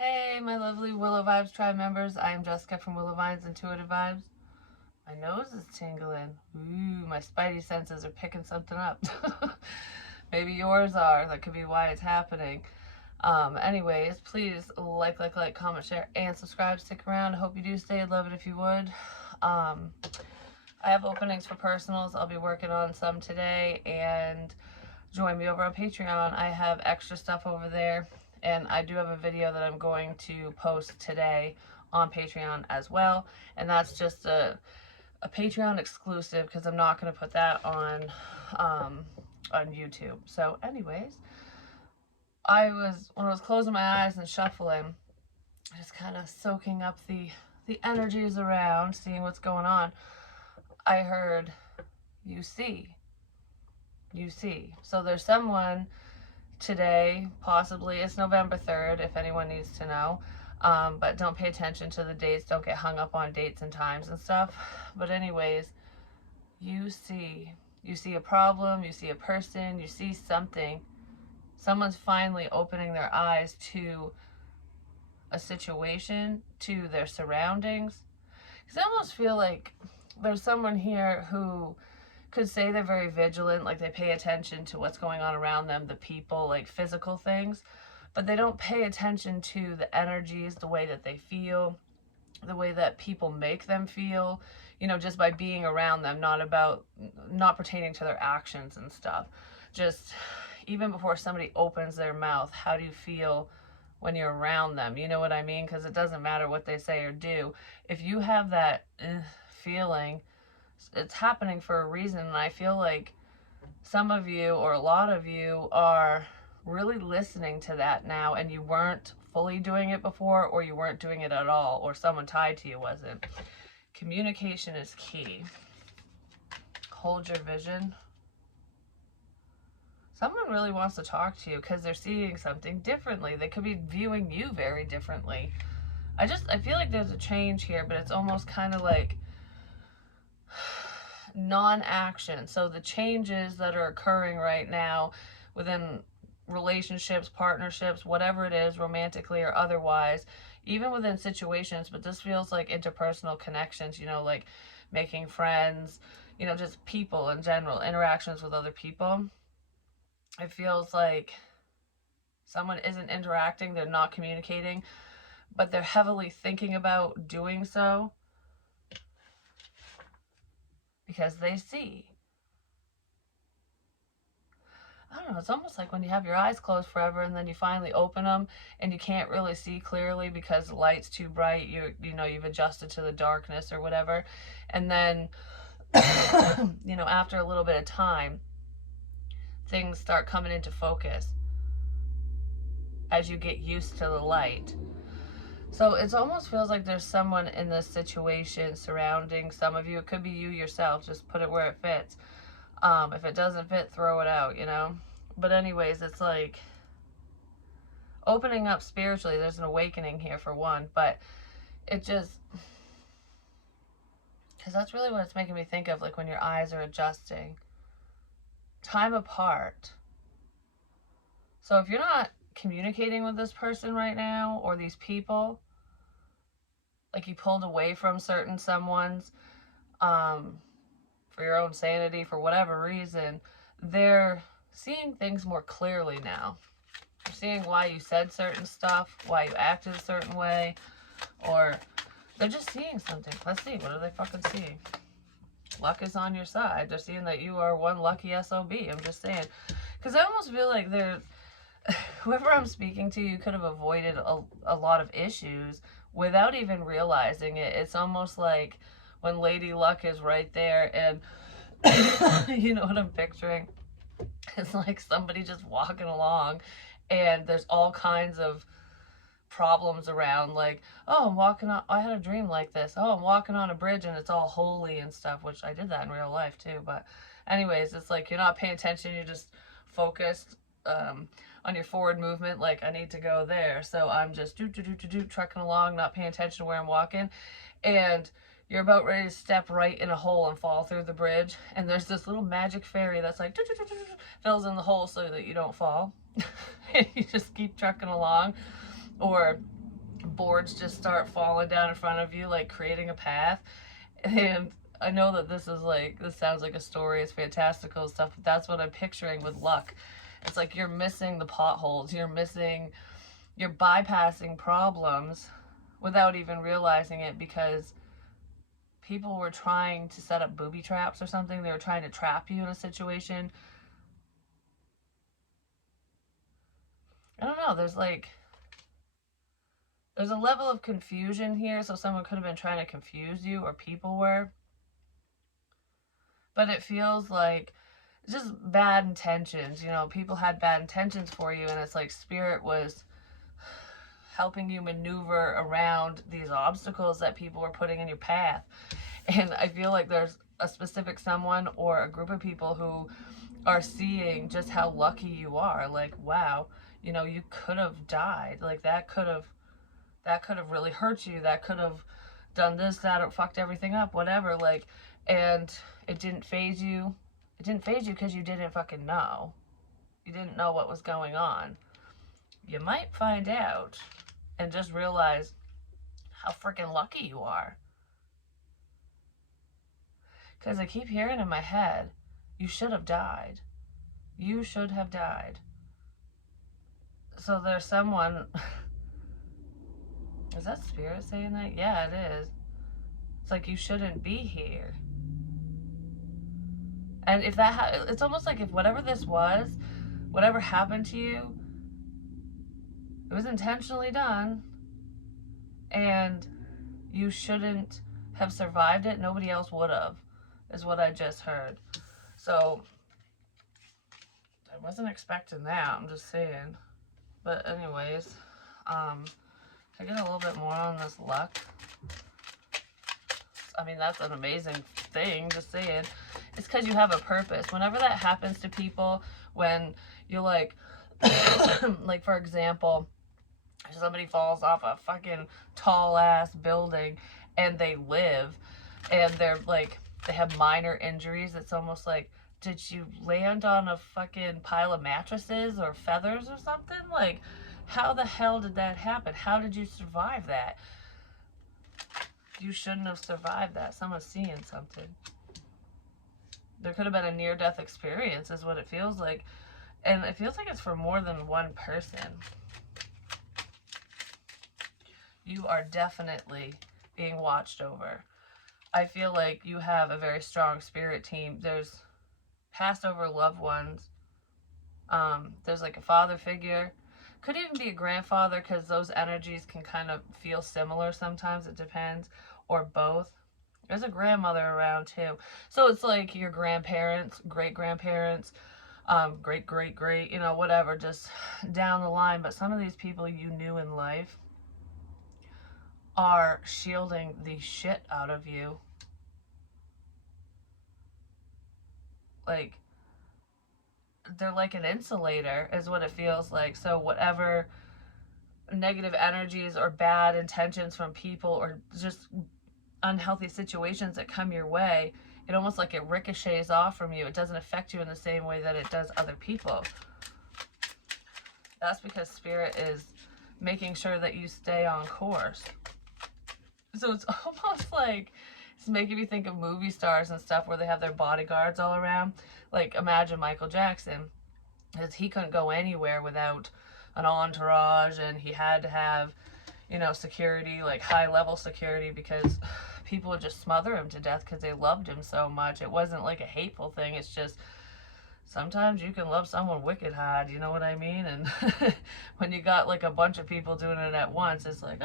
Hey, my lovely Willow Vibes tribe members. I am Jessica from Willow Vines Intuitive Vibes. My nose is tingling. Ooh, my spidey senses are picking something up. Maybe yours are. That could be why it's happening. Anyways, please like, comment, share, and subscribe. Stick around. I hope you do stay. I'd love it if you would. I have openings for personals. I'll be working on some today, and join me over on Patreon. I have extra stuff over there, and I do have a video that I'm going to post today on Patreon as well, and that's just a Patreon exclusive because I'm not going to put that on YouTube. So anyways, when I was closing my eyes and shuffling, just kind of soaking up the energies around, seeing what's going on, I heard you see. So there's someone today, possibly, it's November 3rd, if anyone needs to know. But don't pay attention to the dates. Don't get hung up on dates and times and stuff. But anyways, you see a problem, you see a person, you see something. Someone's finally opening their eyes to a situation, to their surroundings. Because I almost feel like there's someone here who could say they're very vigilant, like they pay attention to what's going on around them, the people, like physical things, but they don't pay attention to the energies, the way that they feel, the way that people make them feel, just by being around them, not pertaining to their actions and stuff. Just even before somebody opens their mouth, how do you feel when you're around them? You know what I mean? Because it doesn't matter what they say or do. If you have that feeling, it's happening for a reason. And I feel like some of you, or a lot of you, are really listening to that now, and you weren't fully doing it before, or you weren't doing it at all, or someone tied to you wasn't. Communication is key. Hold your vision. Someone really wants to talk to you because they're seeing something differently. They could be viewing you very differently. I feel like there's a change here, but it's almost kind of like non-action. So the changes that are occurring right now within relationships, partnerships, whatever it is, romantically or otherwise, even within situations, but this feels like interpersonal connections, like making friends, just people in general, interactions with other people. It feels like someone isn't interacting, they're not communicating, but they're heavily thinking about doing so because they see. I don't know, it's almost like when you have your eyes closed forever and then you finally open them and you can't really see clearly because the light's too bright, you've adjusted to the darkness or whatever. And then, after a little bit of time, things start coming into focus as you get used to the light. So it almost feels like there's someone in this situation surrounding some of you. It could be you yourself, just put it where it fits. If it doesn't fit, throw it out, But anyways, it's like opening up spiritually. There's an awakening here for one, but it just, because that's really what it's making me think of, like when your eyes are adjusting. Time apart. So if you're not communicating with this person right now, or these people, like you pulled away from certain someone's, for your own sanity, for whatever reason, they're seeing things more clearly now. They're seeing why you said certain stuff, why you acted a certain way, or they're just seeing something. Let's see, what are they fucking seeing? Luck is on your side. They're seeing that you are one lucky SOB. I'm just saying. Because I almost feel like whoever I'm speaking to, you could have avoided a lot of issues without even realizing it. It's almost like when Lady Luck is right there and you know what I'm picturing? It's like somebody just walking along and there's all kinds of problems around, like, oh, I had a dream like this. Oh, I'm walking on a bridge and it's all holy and stuff, which I did that in real life too. But anyways, it's like you're not paying attention, you're just focused on your forward movement, like I need to go there, so I'm just trucking along, not paying attention to where I'm walking, and you're about ready to step right in a hole and fall through the bridge, and there's this little magic fairy that's like fills in the hole so that you don't fall. And you just keep trucking along. Or boards just start falling down in front of you, like creating a path. And I know that this sounds like a story, it's fantastical stuff, but that's what I'm picturing with luck. It's like you're missing the potholes, you're bypassing problems without even realizing it, because people were trying to set up booby traps or something. They were trying to trap you in a situation. I don't know, there's a level of confusion here, so someone could have been trying to confuse you, or people were. But it feels like just bad intentions. People had bad intentions for you, and it's like spirit was helping you maneuver around these obstacles that people were putting in your path. And I feel like there's a specific someone or a group of people who are seeing just how lucky you are. Like, wow, you could have died. Like, that could have really hurt you. That could have done this, that, or fucked everything up, whatever. Like, and it didn't phase you. It didn't phase you because you didn't fucking know. You didn't know what was going on. You might find out and just realize how freaking lucky you are. Because I keep hearing in my head, you should have died. You should have died. So there's someone. Is that spirit saying that? Yeah, it is. It's like you shouldn't be here. And if it's almost like if whatever this was, whatever happened to you, it was intentionally done, and you shouldn't have survived it. Nobody else would have, is what I just heard. So I wasn't expecting that. I'm just saying. But anyways, I get a little bit more on this luck. I mean, that's an amazing thing, just saying. It's because you have a purpose. Whenever that happens to people, when you're like, like for example, somebody falls off a fucking tall ass building and they live, and they're like, they have minor injuries. It's almost like, did you land on a fucking pile of mattresses or feathers or something? Like, how the hell did that happen? How did you survive that? You shouldn't have survived that. Someone's seeing something. There could have been a near-death experience, is what it feels like. And it feels like it's for more than one person. You are definitely being watched over. I feel like you have a very strong spirit team. There's passed over loved ones. There's like a father figure. Could even be a grandfather, because those energies can kind of feel similar sometimes. It depends. Or both. There's a grandmother around too. So it's like your grandparents, great-grandparents, great, whatever, just down the line. But some of these people you knew in life are shielding the shit out of you. Like, they're like an insulator, is what it feels like. So whatever negative energies or bad intentions from people, or just unhealthy situations that come your way, it almost like it ricochets off from you. It doesn't affect you in the same way that it does other people. That's because spirit is making sure that you stay on course. So it's almost like, it's making me think of movie stars and stuff where they have their bodyguards all around. Like, imagine Michael Jackson, because he couldn't go anywhere without an entourage, and he had to have, security, like high-level security, because people would just smother him to death because they loved him so much. It wasn't like a hateful thing. It's just, sometimes you can love someone wicked hard, you know what I mean? And when you got like a bunch of people doing it at once, it's like,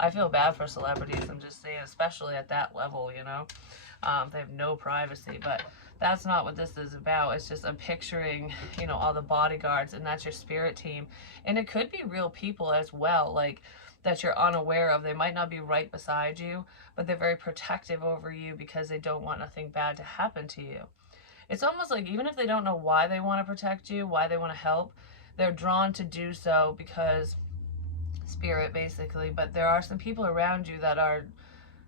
I feel bad for celebrities. I'm just saying, especially at that level, they have no privacy. But that's not what this is about. It's just, I'm picturing, all the bodyguards, and that's your spirit team. And it could be real people as well, like, that you're unaware of. They might not be right beside you, but they're very protective over you because they don't want nothing bad to happen to you. It's almost like, even if they don't know why they want to protect you, why they want to help, they're drawn to do so because spirit, basically. But there are some people around you that are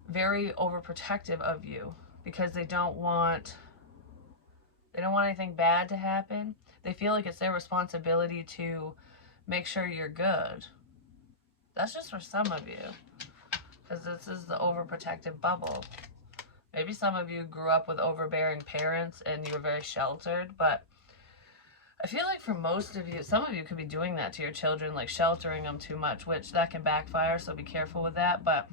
very overprotective of you because they don't want anything bad to happen. They feel like it's their responsibility to make sure you're good. That's just for some of you, because this is the overprotective bubble. Maybe some of you grew up with overbearing parents and you were very sheltered, but I feel like for most of you, some of you could be doing that to your children, like sheltering them too much, which that can backfire, so be careful with that. But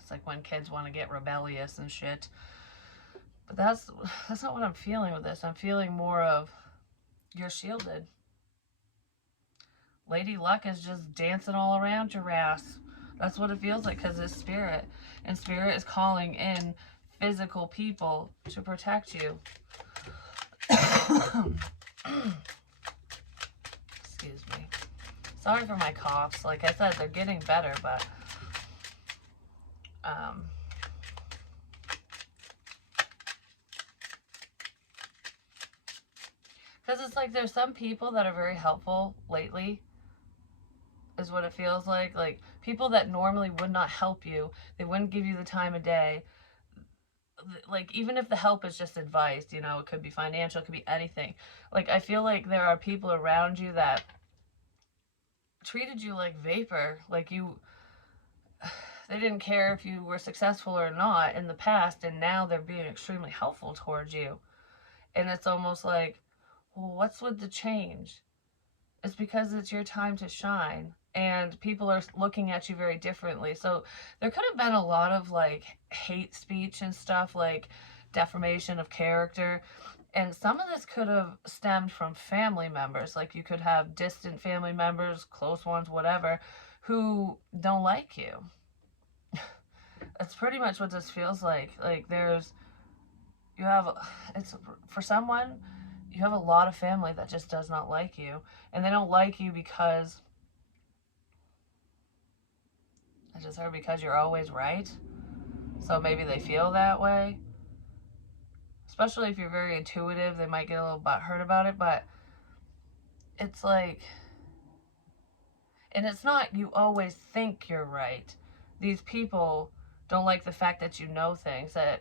it's like when kids want to get rebellious and shit. But that's not what I'm feeling with this. I'm feeling more of you're shielded. Lady Luck is just dancing all around your ass. That's what it feels like, because it's spirit. And spirit is calling in physical people to protect you. Excuse me. Sorry for my coughs. Like I said, they're getting better, but because it's like there's some people that are very helpful lately, is what it feels like. Like people that normally would not help you, they wouldn't give you the time of day. Like even if the help is just advice, you know, it could be financial, it could be anything. Like I feel like there are people around you that treated you like vapor, like you, they didn't care if you were successful or not in the past, and now they're being extremely helpful towards you. And it's almost like, well, what's with the change? It's because it's your time to shine, and people are looking at you very differently. So there could have been a lot of like hate speech and stuff, like defamation of character. And some of this could have stemmed from family members. Like you could have distant family members, close ones, whatever, who don't like you. That's pretty much what this feels like. Like it's for someone, you have a lot of family that just does not like you. And they don't like you because, I just heard, because you're always right. So maybe they feel that way. Especially if you're very intuitive, they might get a little butthurt about it. But it's like, and it's not you always think you're right. These people don't like the fact that you know things, that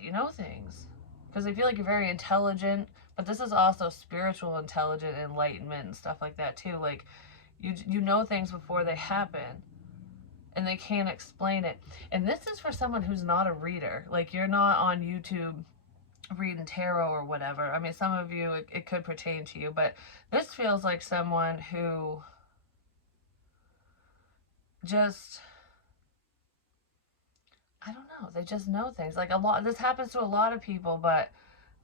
you know things. Because they feel like you're very intelligent, but this is also spiritual intelligent enlightenment and stuff like that too. Like you know things before they happen, and they can't explain it. And this is for someone who's not a reader. Like you're not on YouTube reading tarot or whatever. I mean, some of you, it could pertain to you, but this feels like someone who just, I don't know, they just know things. Like this happens to a lot of people, but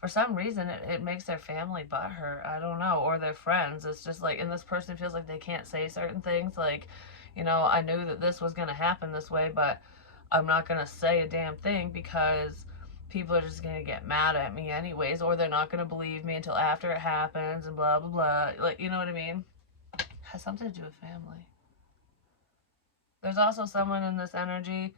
for some reason it makes their family butthurt. I don't know, or their friends. It's just like, and this person feels like they can't say certain things. Like, you know, I knew that this was going to happen this way, but I'm not going to say a damn thing because people are just going to get mad at me anyways, or they're not going to believe me until after it happens, and blah, blah, blah. Like, you know what I mean? It has something to do with family. There's also someone in this energy,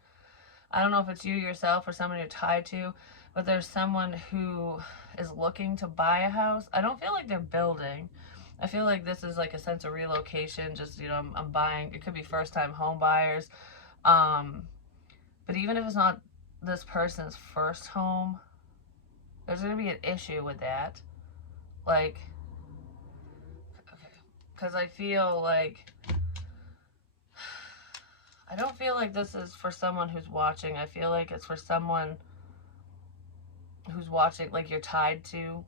I don't know if it's you yourself or someone you're tied to, but there's someone who is looking to buy a house. I don't feel like they're building. I feel like this is like a sense of relocation. Just, you know, I'm buying. It could be first-time home buyers. But even if it's not this person's first home, there's going to be an issue with that. Like, okay, because I feel like, I don't feel like this is for someone who's watching. I feel like it's for someone who's watching, like you're tied to,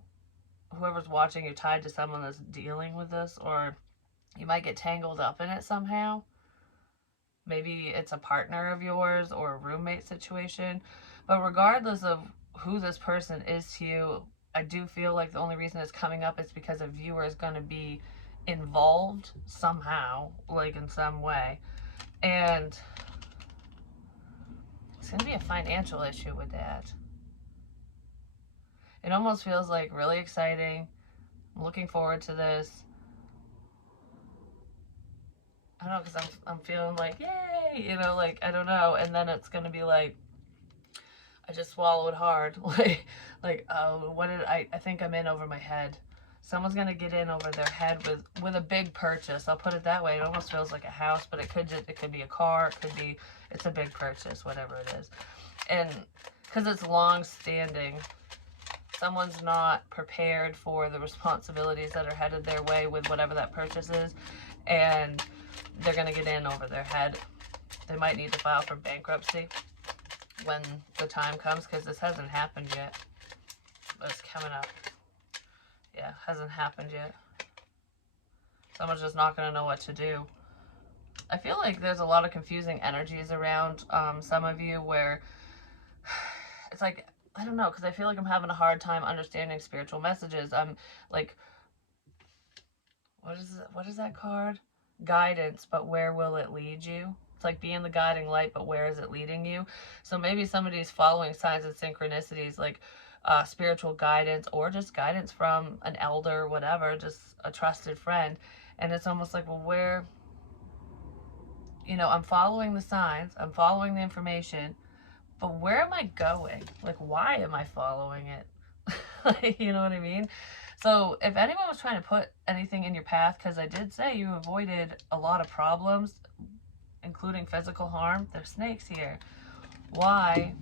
whoever's watching, you're tied to someone that's dealing with this, or you might get tangled up in it somehow. Maybe it's a partner of yours or a roommate situation. But regardless of who this person is to you, I do feel like the only reason it's coming up is because a viewer is going to be involved somehow, like in some way. And it's going to be a financial issue with that. It almost feels like really exciting. I'm looking forward to this. I don't know, because I'm feeling like, yay, you know, like, I don't know. And then it's going to be like, I just swallowed hard. Oh, what did I think I'm in over my head. Someone's going to get in over their head with a big purchase. I'll put it that way. It almost feels like a house, but it could be a car. It's a big purchase, whatever it is. And because it's long standing, someone's not prepared for the responsibilities that are headed their way with whatever that purchase is. and they're going to get in over their head. They might need to file for bankruptcy when the time comes, because this hasn't happened yet. But it's coming up. Yeah, hasn't happened yet. Someone's just not going to know what to do. I feel like there's a lot of confusing energies around some of you where it's like, I don't know, because I feel like I'm having a hard time understanding spiritual messages. I'm like, what is that card? Guidance, but where will it lead you? It's like being the guiding light, but where is it leading you? So maybe somebody's following signs and synchronicities, like spiritual guidance, or just guidance from an elder, whatever, just a trusted friend. And it's almost like, well, where, I'm following the signs, I'm following the information, but where am I going? Like, why am I following it? Like, you know what I mean? So if anyone was trying to put anything in your path, because I did say you avoided a lot of problems, including physical harm, there's snakes here. Why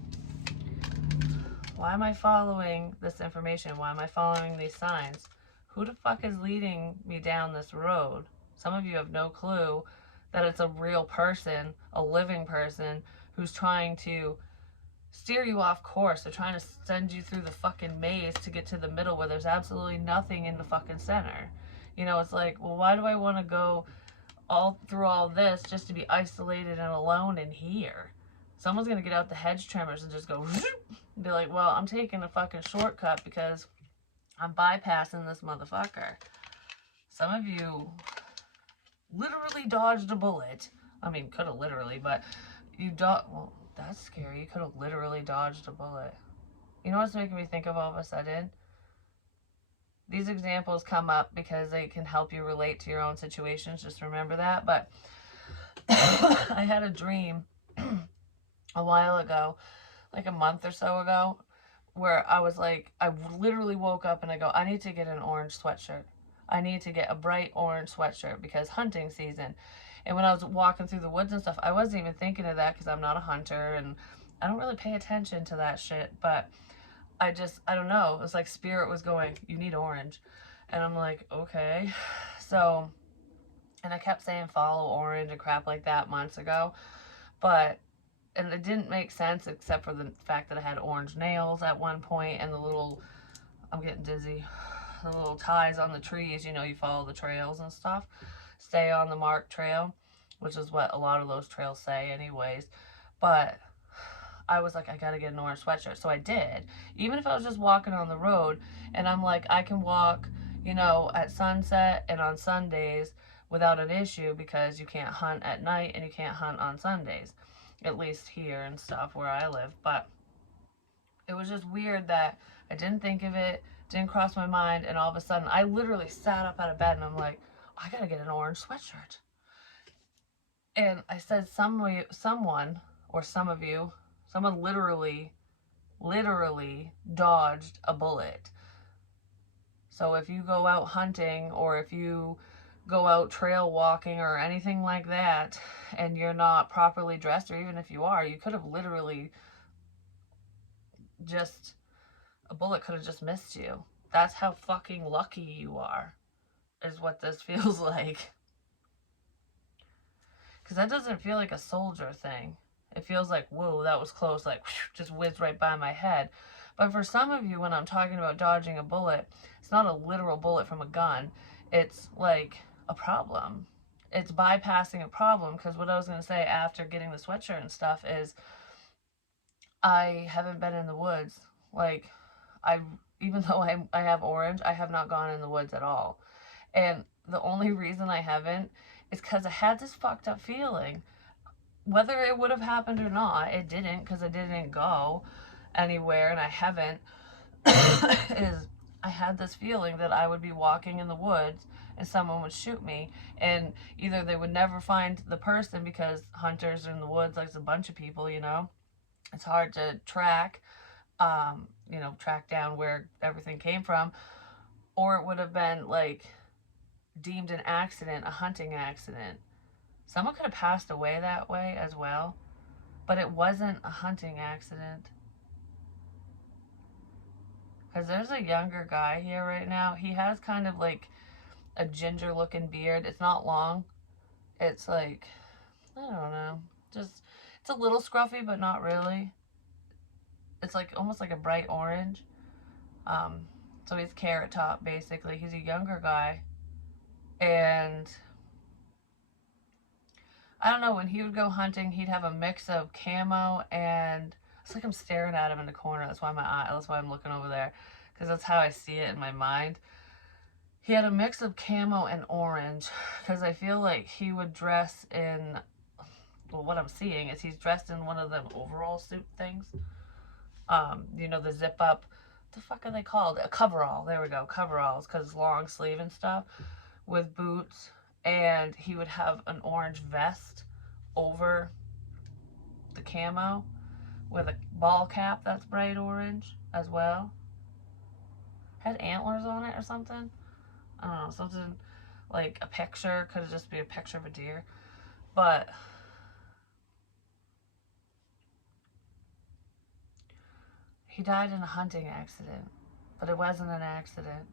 am I following this information? Why am I following these signs? Who the fuck is leading me down this road? Some of you have no clue that it's a real person, a living person, who's trying to steer you off course. They're trying to send you through the fucking maze to get to the middle where there's absolutely nothing in the fucking center. It's like, well, why do I want to go all through all this just to be isolated and alone in here? Someone's going to get out the hedge trimmers and just go and be like, well, I'm taking a fucking shortcut because I'm bypassing this motherfucker. Some of you literally dodged a bullet. I mean, could have literally, but you well, that's scary. You could have literally dodged a bullet. You know what's making me think of all of a sudden? These examples come up because they can help you relate to your own situations. Just remember that. But I had a dream a while ago, like a month or so ago, where I was like, I literally woke up and I go, I need to get an orange sweatshirt. I need to get a bright orange sweatshirt because hunting season. And when I was walking through the woods and stuff, I wasn't even thinking of that because I'm not a hunter and I don't really pay attention to that shit. But I don't know. It was like spirit was going, you need orange. And I'm like, okay. So, and I kept saying follow orange and crap like that months ago. And it didn't make sense except for the fact that I had orange nails at one point and I'm getting dizzy, the little ties on the trees, you follow the trails and stuff. Stay on the marked trail, which is what a lot of those trails say anyways. But I was like, I gotta get an orange sweatshirt. So I did. Even if I was just walking on the road and I'm like, I can walk, at sunset and on Sundays without an issue because you can't hunt at night and you can't hunt on Sundays. At least here and stuff where I live. But it was just weird that I didn't think of it, didn't cross my mind, and all of a sudden I literally sat up out of bed and I'm like, I gotta get an orange sweatshirt. And I said someone, or some of you, someone literally dodged a bullet. So if you go out hunting or if you go out trail walking or anything like that and you're not properly dressed, or even if you are, you could have literally a bullet could have just missed you. That's how fucking lucky you are, is what this feels like. Because that doesn't feel like a soldier thing. It feels like, whoa, that was close, like, just whizzed right by my head. But for some of you, when I'm talking about dodging a bullet, it's not a literal bullet from a gun. It's like a problem. It's bypassing a problem, because what I was going to say after getting the sweatshirt and stuff is I haven't been in the woods. Like, even though I have orange, I have not gone in the woods at all. And the only reason I haven't is because I had this fucked up feeling. Whether it would have happened or not, it didn't, because I didn't go anywhere and I haven't, is I had this feeling that I would be walking in the woods and someone would shoot me, and either they would never find the person because hunters are in the woods, like, there's a bunch of people, it's hard to track, track down where everything came from, or it would have been like deemed an accident, a hunting accident. Someone could have passed away that way as well, but it wasn't a hunting accident. Because there's a younger guy here right now. He has kind of like a ginger looking beard. It's not long, It's like, I don't know, just, it's a little scruffy, but not really. It's like almost like a bright orange. Um, so he's Carrot Top, basically. He's a younger guy. And I don't know, when he would go hunting, he'd have a mix of camo and it's like I'm staring at him in the corner. That's why I'm looking over there, because that's how I see it in my mind. He had a mix of camo and orange, because I feel like he would dress in, well, what I'm seeing is he's dressed in one of them overall suit things. You know, the zip up. What the fuck are they called? A coverall. There we go, coveralls, because long sleeve and stuff, with boots. And he would have an orange vest over the camo with a ball cap that's bright orange as well. Had antlers on it or something. I don't know, something like a picture. Could have just be a picture of a deer. But he died in a hunting accident. But it wasn't an accident.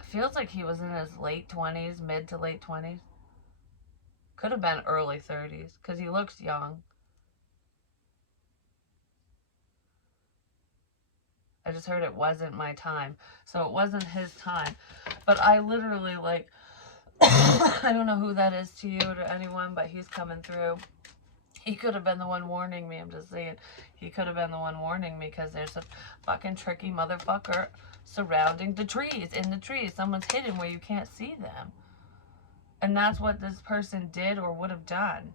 It feels like he was in his late 20s, mid to late 20s. Could have been early 30s, because he looks young. I just heard it wasn't my time. So it wasn't his time. But I literally, like, I don't know who that is to you or to anyone, but he's coming through. He could have been the one warning me. I'm just saying. He could have been the one warning me, because there's a fucking tricky motherfucker surrounding the trees. In the trees. Someone's hidden where you can't see them. And that's what this person did or would have done.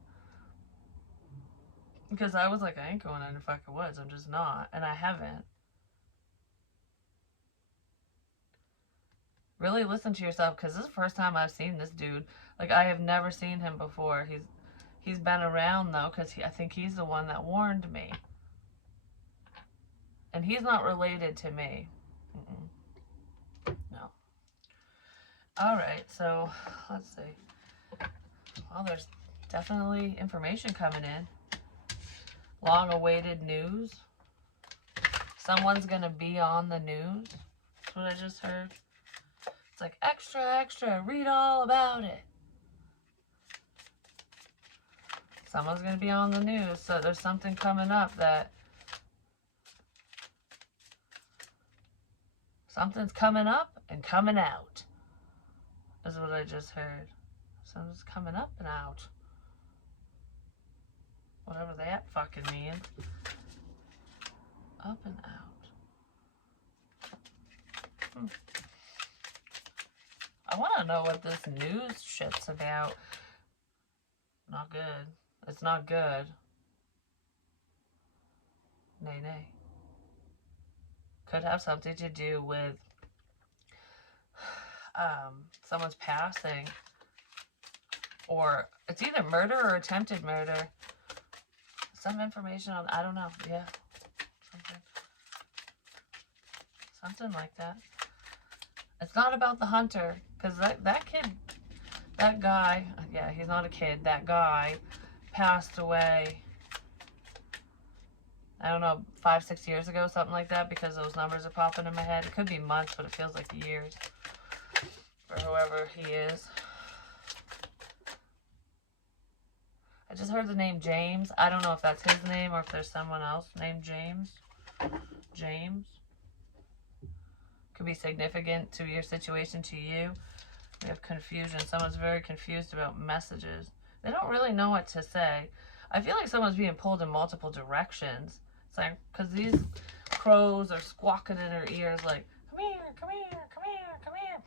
Because I was like, I ain't going in the fucking woods. I'm just not. And I haven't. Really listen to yourself, because this is the first time I've seen this dude. Like, I have never seen him before. He's been around, though, because I think he's the one that warned me. And he's not related to me. No. Alright, so, let's see. Well, there's definitely information coming in. Long-awaited news. Someone's gonna be on the news. That's what I just heard. It's like, extra, extra, read all about it. Someone's going to be on the news, so there's something coming up that... Something's coming up and coming out. Is what I just heard. Something's coming up and out. Whatever that fucking means. Up and out. I want to know what this news shit's about. Not good. It's not good. Nay, nay. Could have something to do with someone's passing. Or it's either murder or attempted murder. Some information on, I don't know. Yeah. Something like that. It's not about the hunter. Because that kid, that guy, yeah, he's not a kid. That guy passed away, I don't know, 5-6 years ago, something like that, because those numbers are popping in my head. It could be months, but it feels like years for whoever he is. I just heard the name James. I don't know if that's his name or if there's someone else named James. James. Could be significant to your situation, to you. We have confusion. Someone's very confused about messages. They don't really know what to say. I feel like someone's being pulled in multiple directions. It's like, because these crows are squawking in her ears like, come here, come here, come here, come here.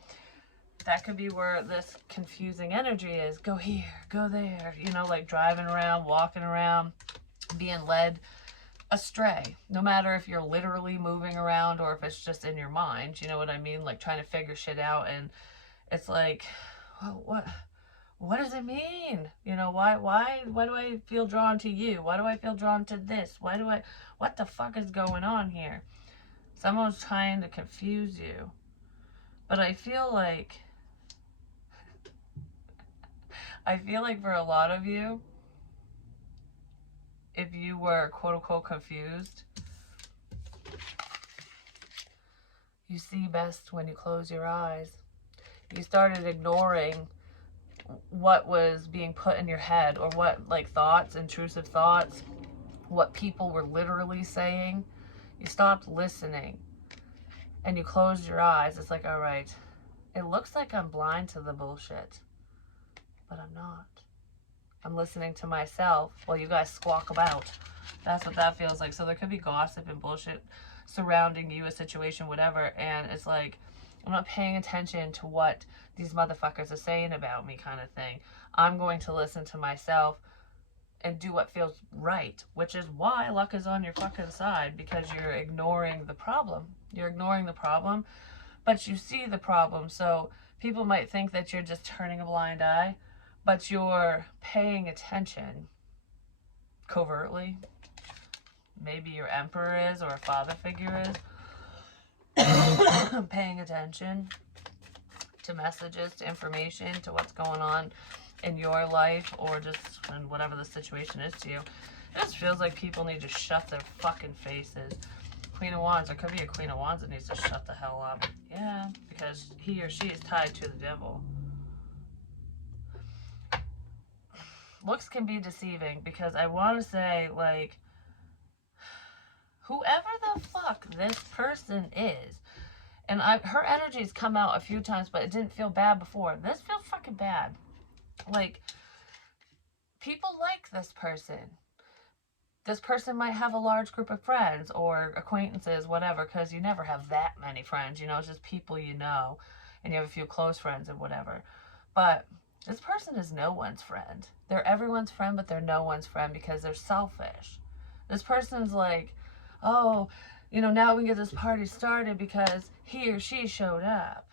That could be where this confusing energy is. Go here, go there. You know, like driving around, walking around, being led astray. No matter if you're literally moving around or if it's just in your mind. You know what I mean? Like trying to figure shit out, and it's like, well, what does it mean? You know, why do I feel drawn to you? Why do I feel drawn to this? What the fuck is going on here? Someone's trying to confuse you. But I feel like for a lot of you, if you were quote unquote confused, You see best when you close your eyes. You started ignoring what was being put in your head, or what, like, thoughts, intrusive thoughts, what people were literally saying. You stopped listening and you closed your eyes. It's like, all right, it looks like I'm blind to the bullshit, but I'm not. I'm listening to myself while you guys squawk about. That's what that feels like. So there could be gossip and bullshit surrounding you, a situation, whatever, and it's like, I'm not paying attention to what these motherfuckers are saying about me, kind of thing. I'm going to listen to myself and do what feels right, which is why luck is on your fucking side, because you're ignoring the problem. You're ignoring the problem, but you see the problem. So people might think that you're just turning a blind eye, but you're paying attention covertly. Maybe your emperor is, or a father figure is. Paying attention to messages, to information, to what's going on in your life, or just in whatever the situation is to you. It just feels like people need to shut their fucking faces. Queen of Wands, there could be a Queen of Wands that needs to shut the hell up. Yeah, because he or she is tied to the devil. Looks can be deceiving, because I want to say, like, whoever the fuck this person is, and her energy's come out a few times, but it didn't feel bad before. This feels fucking bad. Like, people like this person. This person might have a large group of friends or acquaintances, whatever, because you never have that many friends, you know, it's just people you know, and you have a few close friends and whatever. But this person is no one's friend. They're everyone's friend, but they're no one's friend because they're selfish. This person's like, oh, you know, now we can get this party started because he or she showed up.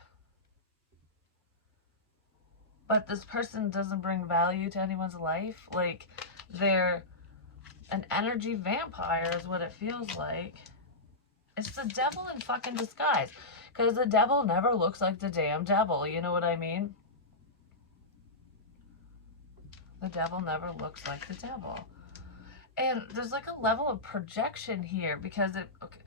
But this person doesn't bring value to anyone's life. Like, they're an energy vampire is what it feels like. It's the devil in fucking disguise. Because the devil never looks like the damn devil. You know what I mean? The devil never looks like the devil. And there's like a level of projection here, because it... Okay,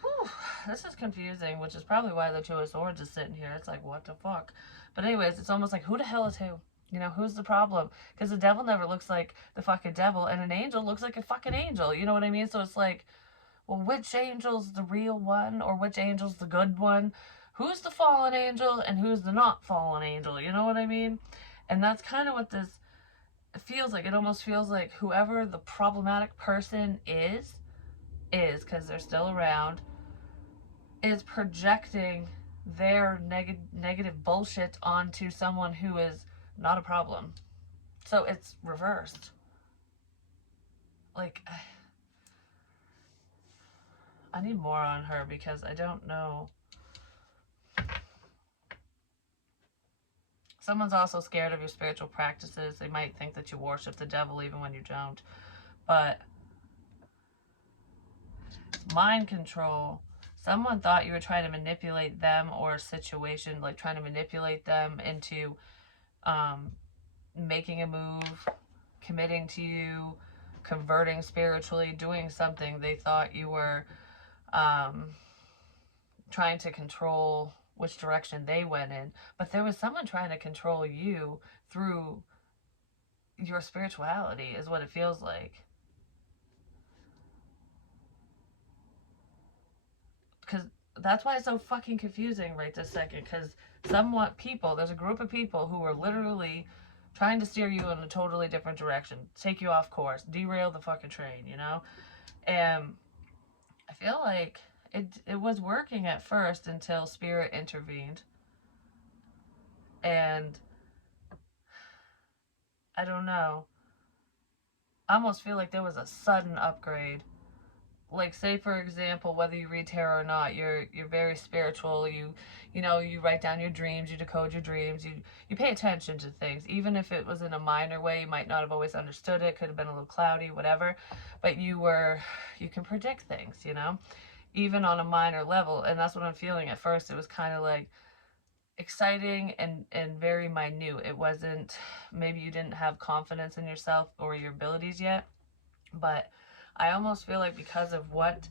whew, this is confusing, which is probably why the Two of Swords is sitting here. It's like, what the fuck? But anyways, it's almost like, who the hell is who? You know, who's the problem? Because the devil never looks like the fucking devil, and an angel looks like a fucking angel. You know what I mean? So it's like, well, which angel's the real one, or which angel's the good one? Who's the fallen angel, and who's the not fallen angel? You know what I mean? And that's kind of what this feels like. It almost feels like whoever the problematic person is, because they're still around, is projecting their negative bullshit onto someone who is not a problem. So it's reversed. Like, I need more on her, because I don't know. Someone's also scared of your spiritual practices. They might think that you worship the devil even when you don't. But mind control. Someone thought you were trying to manipulate them or a situation, like trying to manipulate them into making a move, committing to you, converting spiritually, doing something. They thought you were trying to control which direction they went in. But there was someone trying to control you through your spirituality, is what it feels like. Because that's why it's so fucking confusing right this second. Because there's a group of people who are literally trying to steer you in a totally different direction, take you off course, derail the fucking train, you know? And I feel like it was working at first until Spirit intervened. And I don't know. I almost feel like there was a sudden upgrade. Like, say for example, whether you read tarot or not, you're very spiritual. You know, you write down your dreams, you decode your dreams, you pay attention to things, even if it was in a minor way. You might not have always understood it, could have been a little cloudy, whatever, but you can predict things, you know, even on a minor level. And that's what I'm feeling. At first it was kind of like exciting and very minute. It wasn't, maybe you didn't have confidence in yourself or your abilities yet, but I almost feel like because of what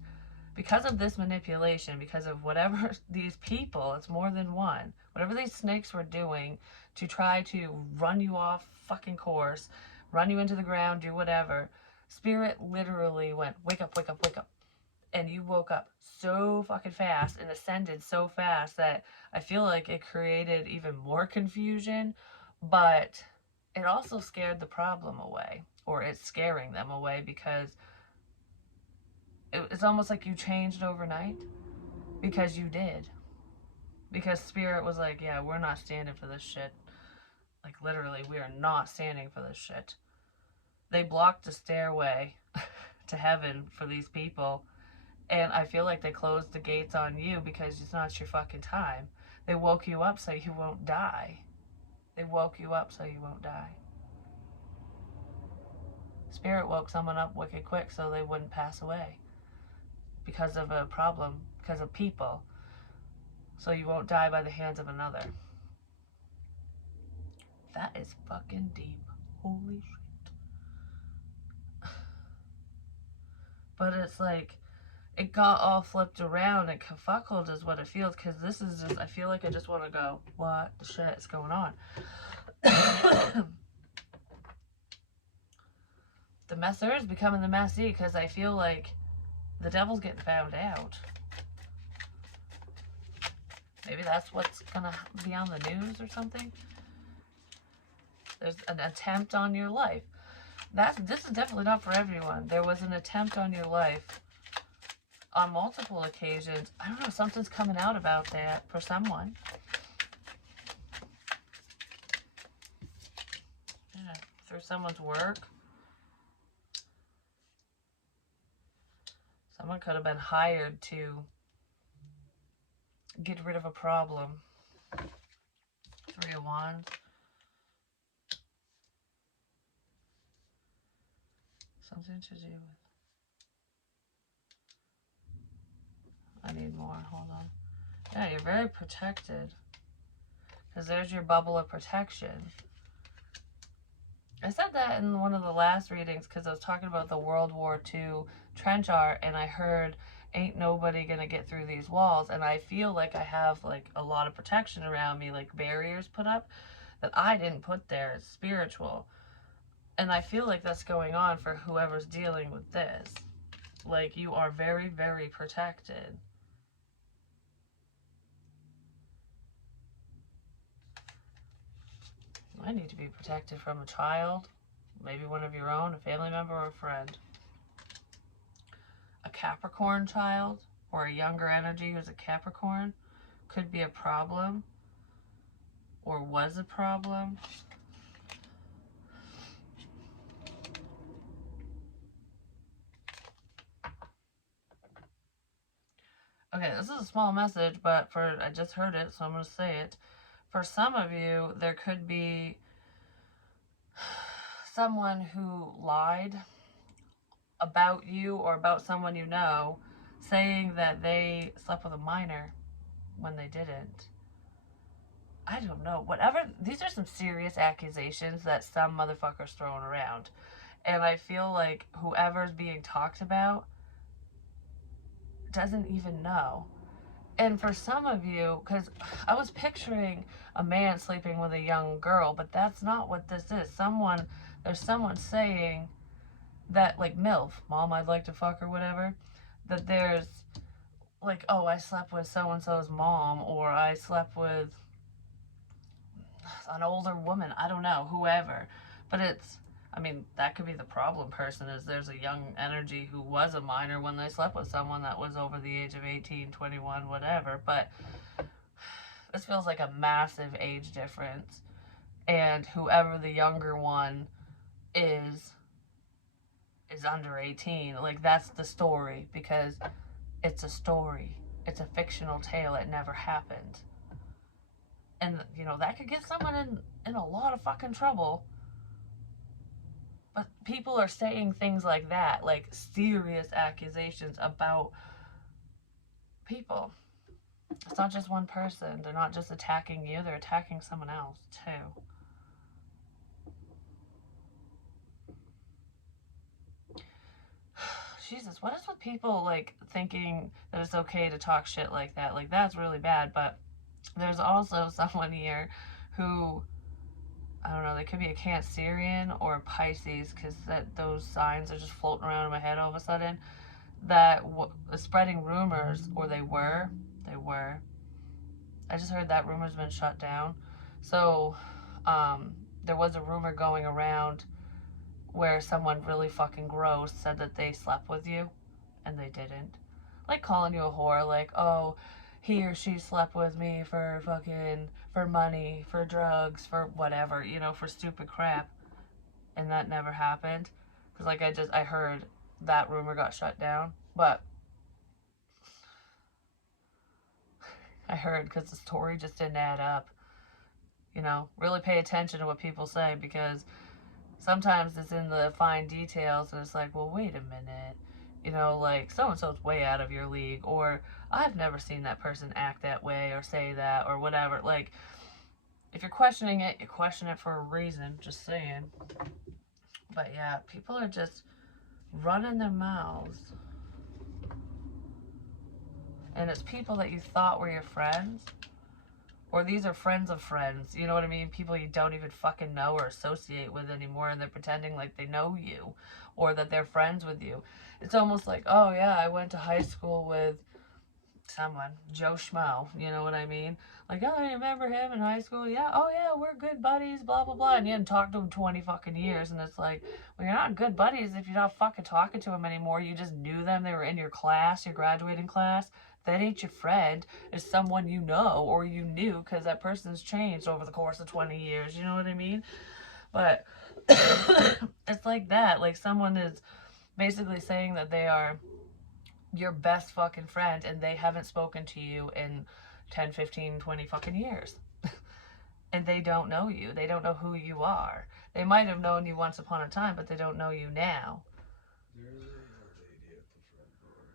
because of this manipulation, because of whatever these people, it's more than one, whatever these snakes were doing to try to run you off fucking course, run you into the ground, do whatever, Spirit literally went, wake up, wake up, wake up. And you woke up so fucking fast and ascended so fast that I feel like it created even more confusion, but it also scared the problem away, or it's scaring them away, because it's almost like you changed overnight, because you did. Because Spirit was like, yeah, we're not standing for this shit. Like, literally, we are not standing for this shit. They blocked the stairway to heaven for these people. And I feel like they closed the gates on you because it's not your fucking time. They woke you up so you won't die. They woke you up so you won't die. Spirit woke someone up wicked quick so they wouldn't pass away. Because of a problem, because of people. So you won't die by the hands of another. That is fucking deep. Holy shit. But it's like, it got all flipped around and kerfuckled is what it feels, because this is just, I feel like I just want to go, what the shit is going on? The messer is becoming the messy, because I feel like the devil's getting found out. Maybe that's what's gonna be on the news or something. There's an attempt on your life. This is definitely not for everyone. There was an attempt on your life on multiple occasions. I don't know, something's coming out about that for someone. Yeah, through someone's work. Someone could have been hired to get rid of a problem. 3 of Wands. Something to do with... I need more, hold on. Yeah, you're very protected. Because there's your bubble of protection. I said that in one of the last readings because I was talking about the World War II trench art, and I heard, ain't nobody gonna get through these walls. And I feel like I have like a lot of protection around me, like barriers put up that I didn't put there. It's spiritual. And I feel like that's going on for whoever's dealing with this. Like, you are very, very protected. I need to be protected from a child, maybe one of your own, a family member or a friend. A Capricorn child, or a younger energy who's a Capricorn, could be a problem, or was a problem. Okay, this is a small message, but I just heard it, so I'm going to say it. For some of you, there could be someone who lied about you or about someone you know, saying that they slept with a minor when they didn't. I don't know. Whatever. These are some serious accusations that some motherfucker's throwing around. And I feel like whoever's being talked about doesn't even know. And for some of you, because I was picturing a man sleeping with a young girl, but that's not what this is. There's someone saying that, like, MILF, mom, I'd like to fuck, or whatever, that there's, like, oh, I slept with so-and-so's mom, or I slept with an older woman, I don't know, whoever. But it's, I mean, that could be the problem person, is there's a young energy who was a minor when they slept with someone that was over the age of 18, 21, whatever. But this feels like a massive age difference. And whoever the younger one is under 18. Like, that's the story, because it's a story. It's a fictional tale. It never happened. And, you know, that could get someone in a lot of fucking trouble. But people are saying things like that, like serious accusations about people. It's not just one person. They're not just attacking you, they're attacking someone else too. Jesus, what is with people, like, thinking that it's okay to talk shit like that? Like, that's really bad. But there's also someone here who, I don't know, they could be a Cancerian or a Pisces, because those signs are just floating around in my head all of a sudden, that spreading rumors, or they were. I just heard that rumor's been shut down. So, there was a rumor going around where someone really fucking gross said that they slept with you, and they didn't. Like calling you a whore, like, oh, he or she slept with me for fucking, for money, for drugs, for whatever, you know, for stupid crap. And that never happened. Because, like, I heard that rumor got shut down. But I heard, because the story just didn't add up. You know, really pay attention to what people say, because sometimes it's in the fine details and it's like, well, wait a minute. You know, like, so-and-so's way out of your league, or I've never seen that person act that way or say that or whatever. Like, if you're questioning it, you question it for a reason, just saying. But yeah, people are just running their mouths. And it's people that you thought were your friends, or these are friends of friends, you know what I mean? People you don't even fucking know or associate with anymore, and they're pretending like they know you, or that they're friends with you. It's almost like, oh yeah, I went to high school with someone, Joe Schmo, you know what I mean? Like, oh, you remember him in high school? Yeah, oh yeah, we're good buddies, blah, blah, blah. And you hadn't talked to him 20 fucking years, and it's like, well, you're not good buddies if you're not fucking talking to him anymore. You just knew them, they were in your class, your graduating class. That ain't your friend. It's someone you know, or you knew, because that person's changed over the course of 20 years, you know what I mean? But it's like that, like someone is basically saying that they are your best fucking friend, and they haven't spoken to you in 10, 15, 20 fucking years. And they don't know you. They don't know who you are. They might have known you once upon a time, but they don't know you now. There's a lady at the front door.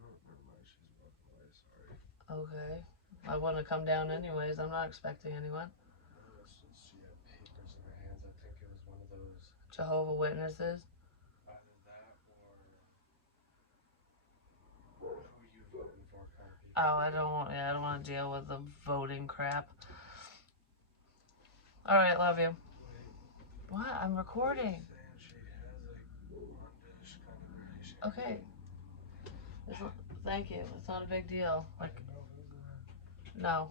No, never mind. She's walking away. Sorry. Okay. I want to come down anyways. I'm not expecting anyone. No, it's just she had papers in her hands. I think it was one of those. Jehovah's Witnesses. Either that or who you voting for kind of people. Oh, I don't want to deal with the voting crap. All right, love you. Wait. What? I'm recording. She has a blondish kind of gray. Okay. Thank you. It's not a big deal. Like, no.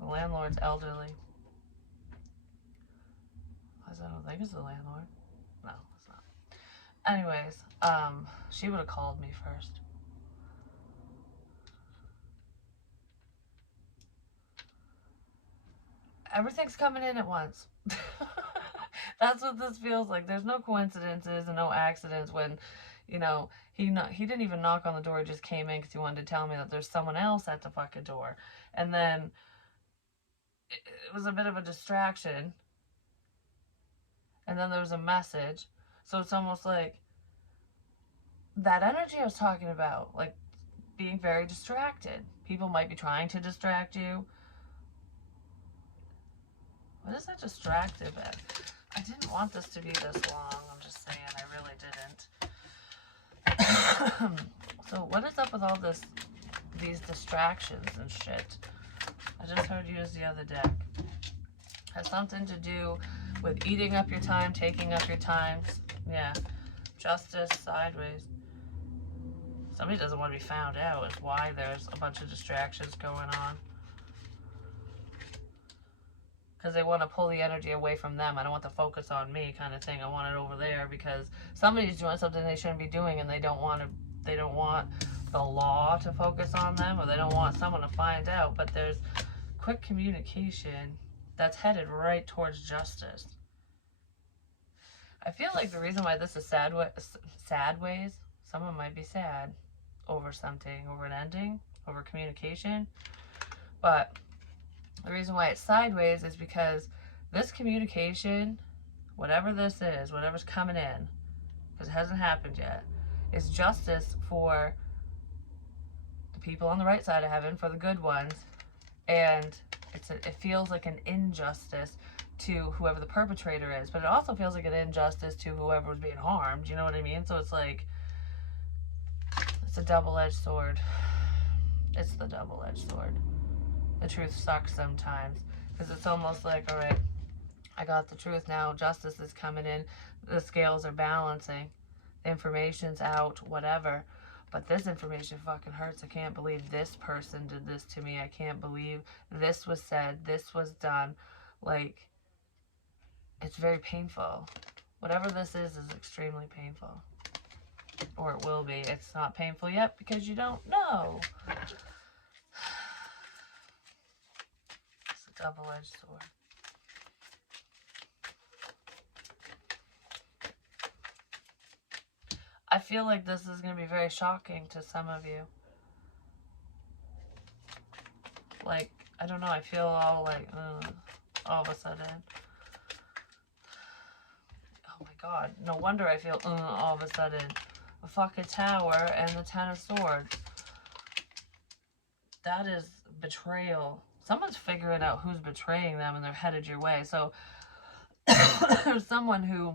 The landlord's elderly. I don't think it's the landlord. No, it's not. Anyways, she would have called me first. Everything's coming in at once. That's what this feels like. There's no coincidences and no accidents when, you know, he didn't even knock on the door. He just came in because he wanted to tell me that there's someone else at the fucking door. And then it was a bit of a distraction. And then there was a message. So it's almost like that energy I was talking about, like being very distracted. People might be trying to distract you. What is that distracted at? I didn't want this to be this long. I'm just saying, I really didn't. So what is up with all these distractions and shit? I just heard you use the other deck. Has something to do with eating up your time, taking up your time. Yeah. Justice, sideways. Somebody doesn't want to be found out is why there's a bunch of distractions going on. Because they want to pull the energy away from them. I don't want the focus on me kind of thing. I want it over there because somebody's doing something they shouldn't be doing, and they don't want the law to focus on them, or they don't want someone to find out. But there's quick communication that's headed right towards justice. I feel like the reason why this is sad ways, someone might be sad over something, over an ending, over communication. But the reason why it's sideways is because this communication, whatever this is, whatever's coming in, because it hasn't happened yet, is justice for the people on the right side of heaven, for the good ones. And it feels like an injustice to whoever the perpetrator is, but it also feels like an injustice to whoever was being harmed, you know what I mean? So it's like, It's a double-edged sword. It's the double-edged sword. The truth sucks sometimes because it's almost like, all right, I got the truth now. Justice is coming in. The scales are balancing. The information's out, whatever. But this information fucking hurts. I can't believe this person did this to me. I can't believe this was said. This was done. Like, it's very painful. Whatever this is extremely painful. Or it will be. It's not painful yet because you don't know. It's a double-edged sword. I feel like this is going to be very shocking to some of you. Like, I don't know, I feel all like, all of a sudden. Oh my god, no wonder I feel, all of a sudden. A fucking tower and the 10 of swords. That is betrayal. Someone's figuring out who's betraying them and they're headed your way. So, there's someone who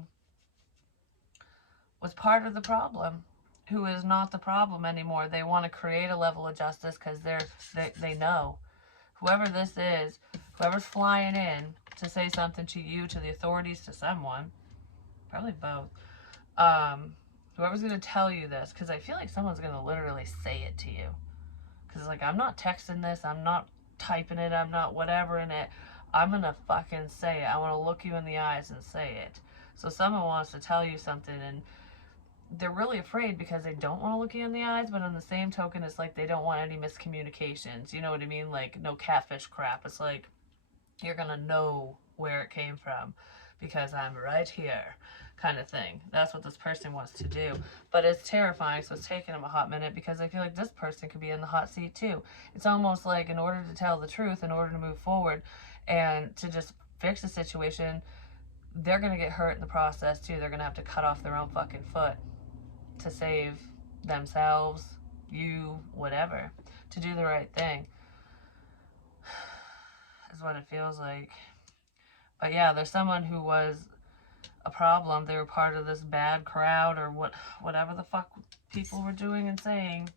was part of the problem, who is not the problem anymore. They want to create a level of justice because they know. Whoever this is, whoever's flying in to say something to you, to the authorities, to someone, probably both, whoever's going to tell you this, because I feel like someone's going to literally say it to you. Because, like, I'm not texting this, I'm not typing it, I'm not whatever in it. I'm going to fucking say it. I want to look you in the eyes and say it. So someone wants to tell you something, and they're really afraid because they don't want to look you in the eyes, but on the same token, it's like they don't want any miscommunications. You know what I mean? Like, no catfish crap. It's like, you're going to know where it came from because I'm right here, kind of thing. That's what this person wants to do. But it's terrifying, so it's taking them a hot minute because I feel like this person could be in the hot seat too. It's almost like in order to tell the truth, in order to move forward and to just fix the situation, they're going to get hurt in the process too. They're going to have to cut off their own fucking foot to save themselves, you, whatever, to do the right thing is what it feels like. But yeah, there's someone who was a problem. They were part of this bad crowd or whatever the fuck people were doing and saying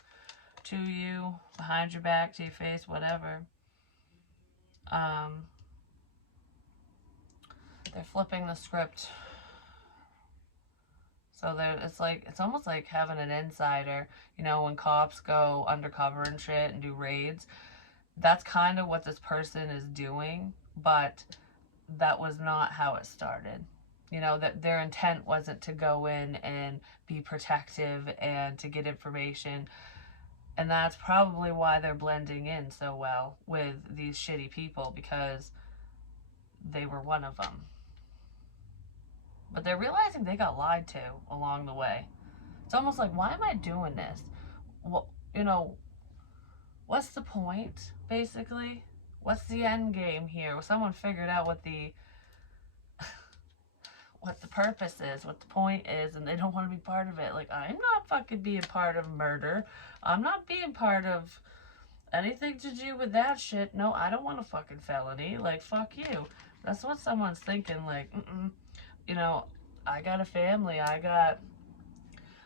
to you, behind your back, to your face, whatever. They're flipping the script. So it's almost like having an insider. You know, when cops go undercover and shit and do raids, that's kind of what this person is doing, but that was not how it started. You know, that their intent wasn't to go in and be protective and to get information. And that's probably why they're blending in so well with these shitty people, because they were one of them. But they're realizing they got lied to along the way. It's almost like, why am I doing this? Well, you know, what's the point, basically? What's the end game here? Well, someone figured out what the purpose is, what the point is, and they don't want to be part of it. Like, I'm not fucking being part of murder. I'm not being part of anything to do with that shit. No, I don't want a fucking felony. Like, fuck you. That's what someone's thinking. Like, you know, I got a family. I got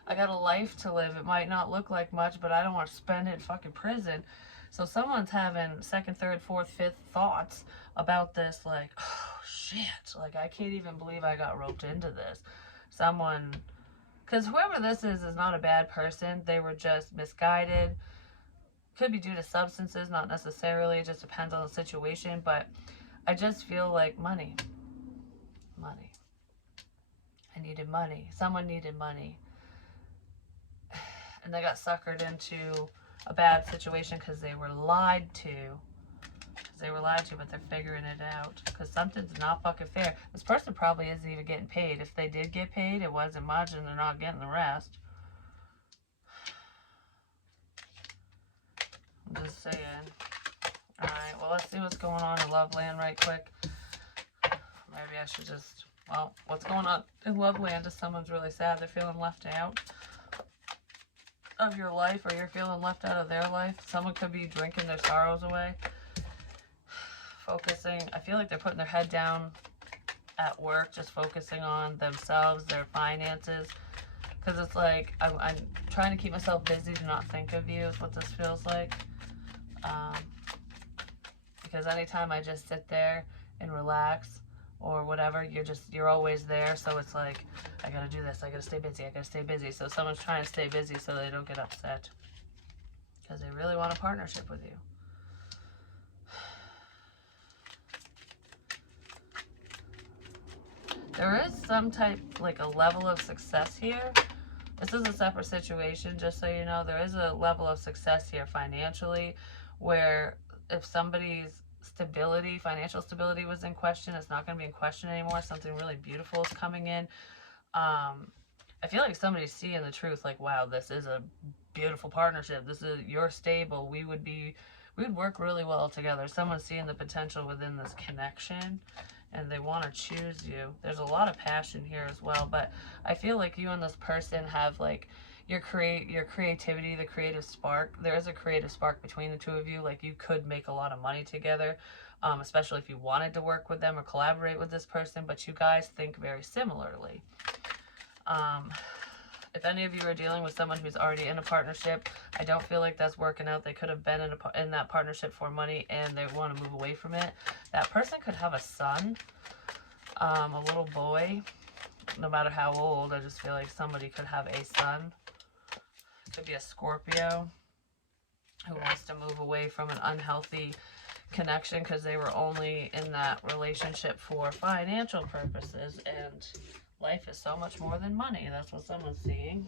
a life to live. It might not look like much, but I don't want to spend it in fucking prison. So someone's having second, third, fourth, fifth thoughts about this, like, oh, shit. Like, I can't even believe I got roped into this. Someone, because whoever this is not a bad person. They were just misguided. Could be due to substances, not necessarily. It just depends on the situation. But I just feel like money. Money. I needed money. Someone needed money. And they got suckered into a bad situation because they were lied to. But they're figuring it out. Because something's not fucking fair. This person probably isn't even getting paid. If they did get paid, it wasn't much, and they're not getting the rest. I'm just saying. Alright, well, let's see what's going on in Loveland right quick. Maybe I should just... Well, what's going on in Loveland is someone's really sad. They're feeling left out of your life, or you're feeling left out of their life. Someone could be drinking their sorrows away. Focusing. I feel like they're putting their head down at work, just focusing on themselves, their finances. Because it's like, I'm trying to keep myself busy to not think of you is what this feels like. Because anytime I just sit there and relax or whatever, you're always there. So it's like, I gotta do this, I gotta stay busy, I gotta stay busy. So someone's trying to stay busy so they don't get upset. Because they really want a partnership with you. There is some type, like a level of success here. This is a separate situation, just so you know. There is a level of success here financially, where if somebody's stability, financial stability was in question, it's not going to be in question anymore. Something really beautiful is coming in. I feel like somebody's seeing the truth, like, wow, this is a beautiful partnership. You're stable. We would work really well together. Someone's seeing the potential within this connection, and they want to choose you. There's a lot of passion here as well, but I feel like you and this person have like your creativity, the creative spark. There is a creative spark between the two of you. Like, you could make a lot of money together, especially if you wanted to work with them or collaborate with this person, but you guys think very similarly. If any of you are dealing with someone who's already in a partnership, I don't feel like that's working out. They could have been in that partnership for money and they want to move away from it. That person could have a son, a little boy, no matter how old. I just feel like somebody could have a son. It could be a Scorpio who wants to move away from an unhealthy connection because they were only in that relationship for financial purposes, and life is so much more than money. That's what someone's seeing.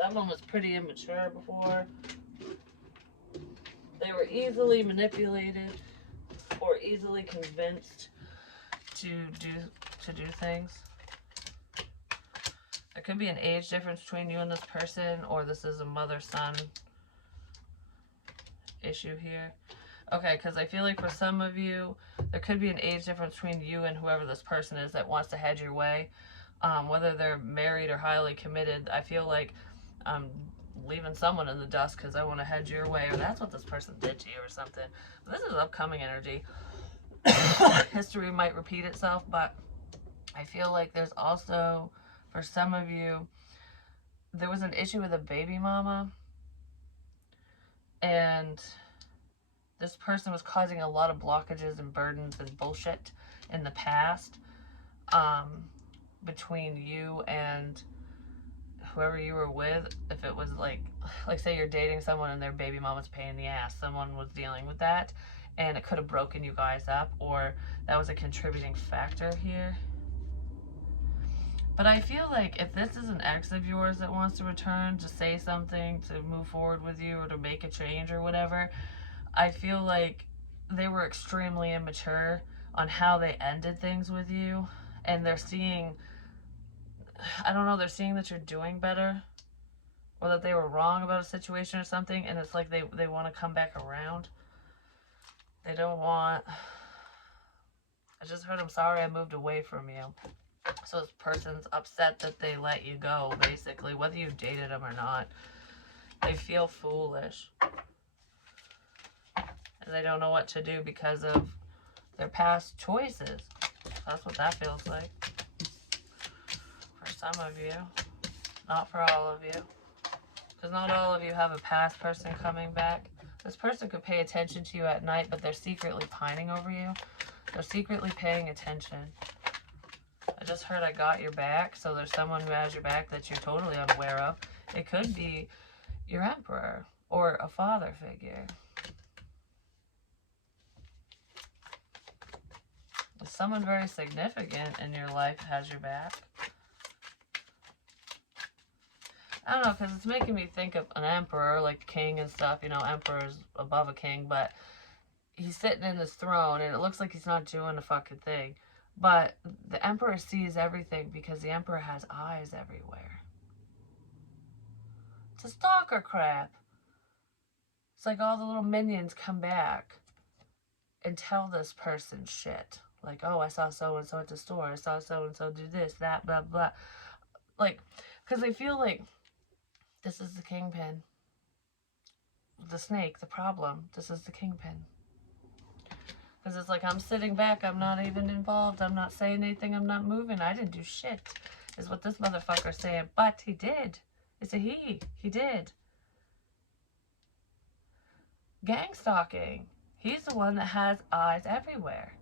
Someone was pretty immature before. They were easily manipulated or easily convinced to do things. There could be an age difference between you and this person, or this is a mother-son issue here. Okay, because I feel like for some of you, there could be an age difference between you and whoever this person is that wants to head your way. Whether they're married or highly committed, I feel like I'm leaving someone in the dust because I want to head your way, or that's what this person did to you or something. But this is upcoming energy. History might repeat itself, but I feel like there's also, for some of you, there was an issue with a baby mama, and this person was causing a lot of blockages and burdens and bullshit in the past, between you and whoever you were with. If it was like say you're dating someone and their baby mama's a pain in the ass, someone was dealing with that, and it could have broken you guys up, or that was a contributing factor here. But I feel like if this is an ex of yours that wants to return, to say something, to move forward with you, or to make a change or whatever, I feel like they were extremely immature on how they ended things with you. And they're seeing, I don't know, they're seeing that you're doing better, or that they were wrong about a situation or something. And it's like they want to come back around. They don't want, I just heard, I'm sorry I moved away from you. So this person's upset that they let you go, basically, whether you dated them or not. They feel foolish. And they don't know what to do because of their past choices. That's what that feels like. For some of you. Not for all of you. Because not all of you have a past person coming back. This person could pay attention to you at night, but they're secretly pining over you. They're secretly paying attention. I just heard I got your back, so there's someone who has your back that you're totally unaware of. It could be your emperor or a father figure. Someone very significant in your life has your back. I don't know, because it's making me think of an emperor, like king and stuff. You know, emperor's above a king, but he's sitting in this throne, and it looks like he's not doing a fucking thing. But the emperor sees everything because the emperor has eyes everywhere. It's a stalker crap. It's like all the little minions come back and tell this person shit. Like, oh, I saw so-and-so at the store. I saw so-and-so do this, that, blah, blah. Like, because they feel like this is the kingpin. The snake, the problem. This is the kingpin. Because it's like, I'm sitting back. I'm not even involved. I'm not saying anything. I'm not moving. I didn't do shit. is what this motherfucker's saying. But he did. It's a he. He did. Gang stalking. He's the one that has eyes everywhere.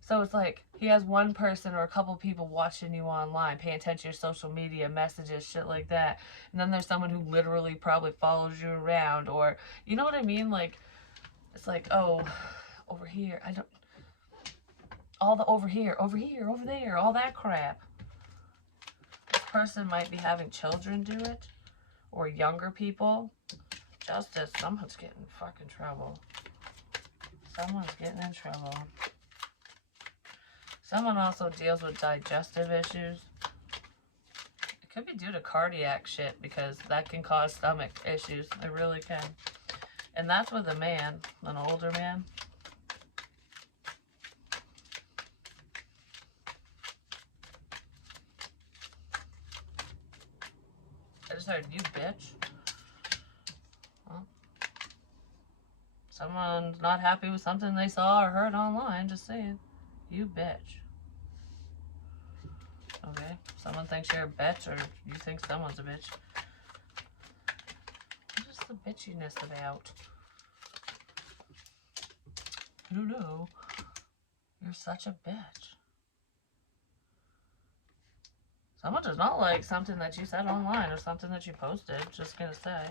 So it's like he has one person or a couple people watching you online, paying attention to your social media, messages, shit like that. And then there's someone who literally probably follows you around, or you know what I mean? Like, it's like, oh, over here, I don't, all the over here, over there, all that crap. This person might be having children do it, or younger people. Justice, someone's getting fucking trouble. Someone's getting in trouble. Someone also deals with digestive issues. It could be due to cardiac shit, because that can cause stomach issues. It really can. And that's with a man, an older man. I just heard, you bitch. Well, someone's not happy with something they saw or heard online, just saying. You bitch. Okay? Someone thinks you're a bitch, or you think someone's a bitch. What is the bitchiness about? I don't know. You're such a bitch. Someone does not like something that you said online or something that you posted. Just gonna say.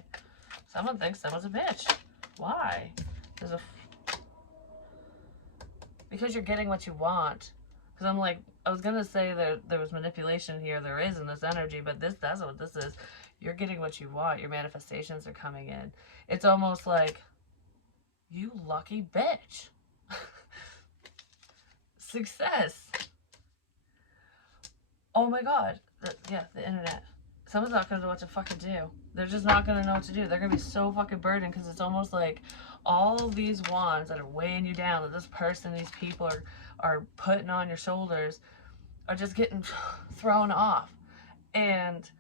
Someone thinks someone's a bitch. Why? Because you're getting what you want. Because I'm like, I was gonna say that there was manipulation here. There is in this energy, but that's what this is. You're getting what you want. Your manifestations are coming in. It's almost like, you lucky bitch. Success. Oh my god. The internet. Someone's not gonna know what to fucking do. They're just not gonna know what to do. They're gonna be so fucking burdened, because it's almost like all these wands that are weighing you down, that this person, these people are putting on your shoulders, are just getting thrown off and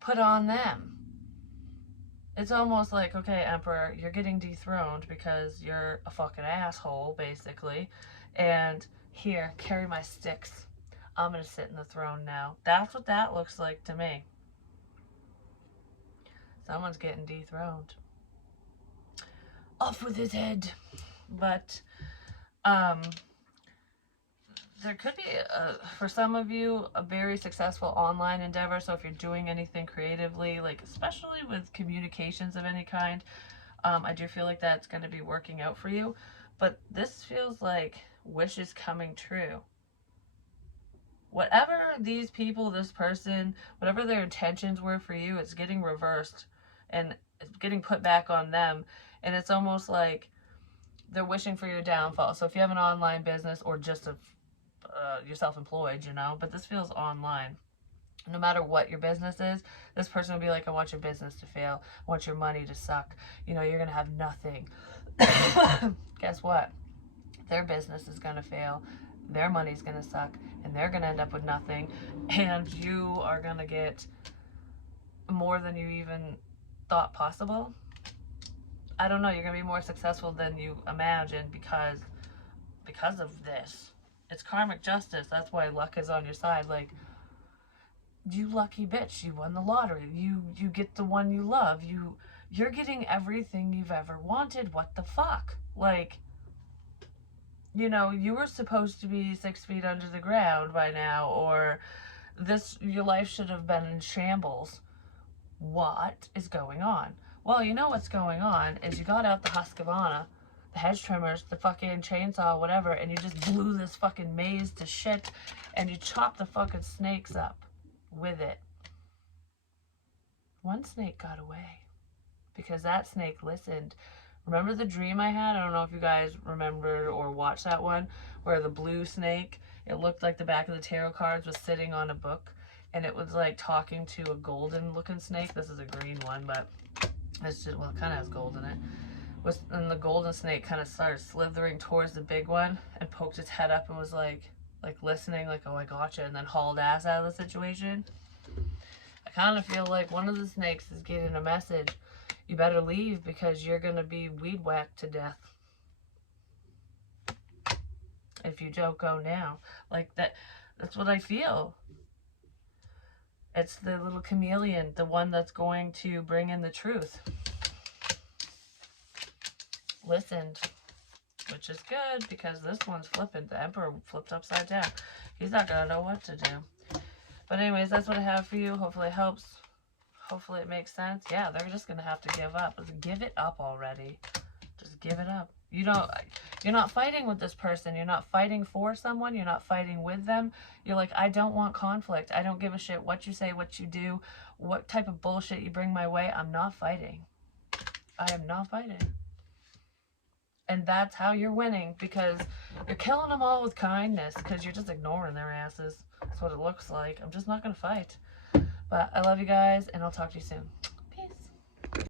put on them. It's almost like, okay, Emperor, you're getting dethroned because you're a fucking asshole, basically. And here, carry my sticks. I'm gonna sit in the throne now. That's what that looks like to me. Someone's getting dethroned. Off with his head. But, there could be, for some of you, a very successful online endeavor. So if you're doing anything creatively, like especially with communications of any kind, I do feel like that's going to be working out for you. But this feels like wishes coming true. Whatever these people, this person, whatever their intentions were for you, it's getting reversed and it's getting put back on them. And it's almost like they're wishing for your downfall. So if you have an online business, or just you're self-employed, but this feels online. No matter what your business is, this person will be like, I want your business to fail. I want your money to suck. You're going to have nothing. Guess what? Their business is going to fail. Their money's going to suck. And they're going to end up with nothing. And you are going to get more than you even thought possible. I don't know. You're going to be more successful than you imagined because of this. It's karmic justice. That's why luck is on your side. Like, you lucky bitch, you won the lottery. You get the one you love. You're getting everything you've ever wanted. What the fuck? Like, you were supposed to be 6 feet under the ground by now, or your life should have been in shambles. What is going on? Well, you know what's going on is you got out the Husqvarna, the hedge trimmers, the fucking chainsaw, whatever, and you just blew this fucking maze to shit, and you chopped the fucking snakes up with it. One snake got away because that snake listened. Remember the dream I had? I don't know if you guys remember or watched that one, where the blue snake, it looked like the back of the tarot cards, was sitting on a book, and it was like talking to a golden looking snake. This is a green one, but it's just, well, it kind of has gold in it. And the golden snake kind of started slithering towards the big one and poked its head up and was like listening, like, oh, I gotcha, and then hauled ass out of the situation. I kind of feel like one of the snakes is getting a message. You better leave because you're going to be weed whacked to death if you don't go now. Like, that's what I feel. It's the little chameleon, the one that's going to bring in the truth. Listened, which is good because this one's flipping. The Emperor flipped upside down. He's not going to know what to do. But anyways, that's what I have for you. Hopefully it helps. Hopefully it makes sense. Yeah, they're just going to have to give up. Just give it up already. Just give it up. You're not fighting with this person. You're not fighting for someone. You're not fighting with them. You're like, I don't want conflict. I don't give a shit what you say, what you do, what type of bullshit you bring my way. I'm not fighting. I am not fighting. And that's how you're winning, because you're killing them all with kindness, because you're just ignoring their asses. That's what it looks like. I'm just not going to fight. But I love you guys, and I'll talk to you soon.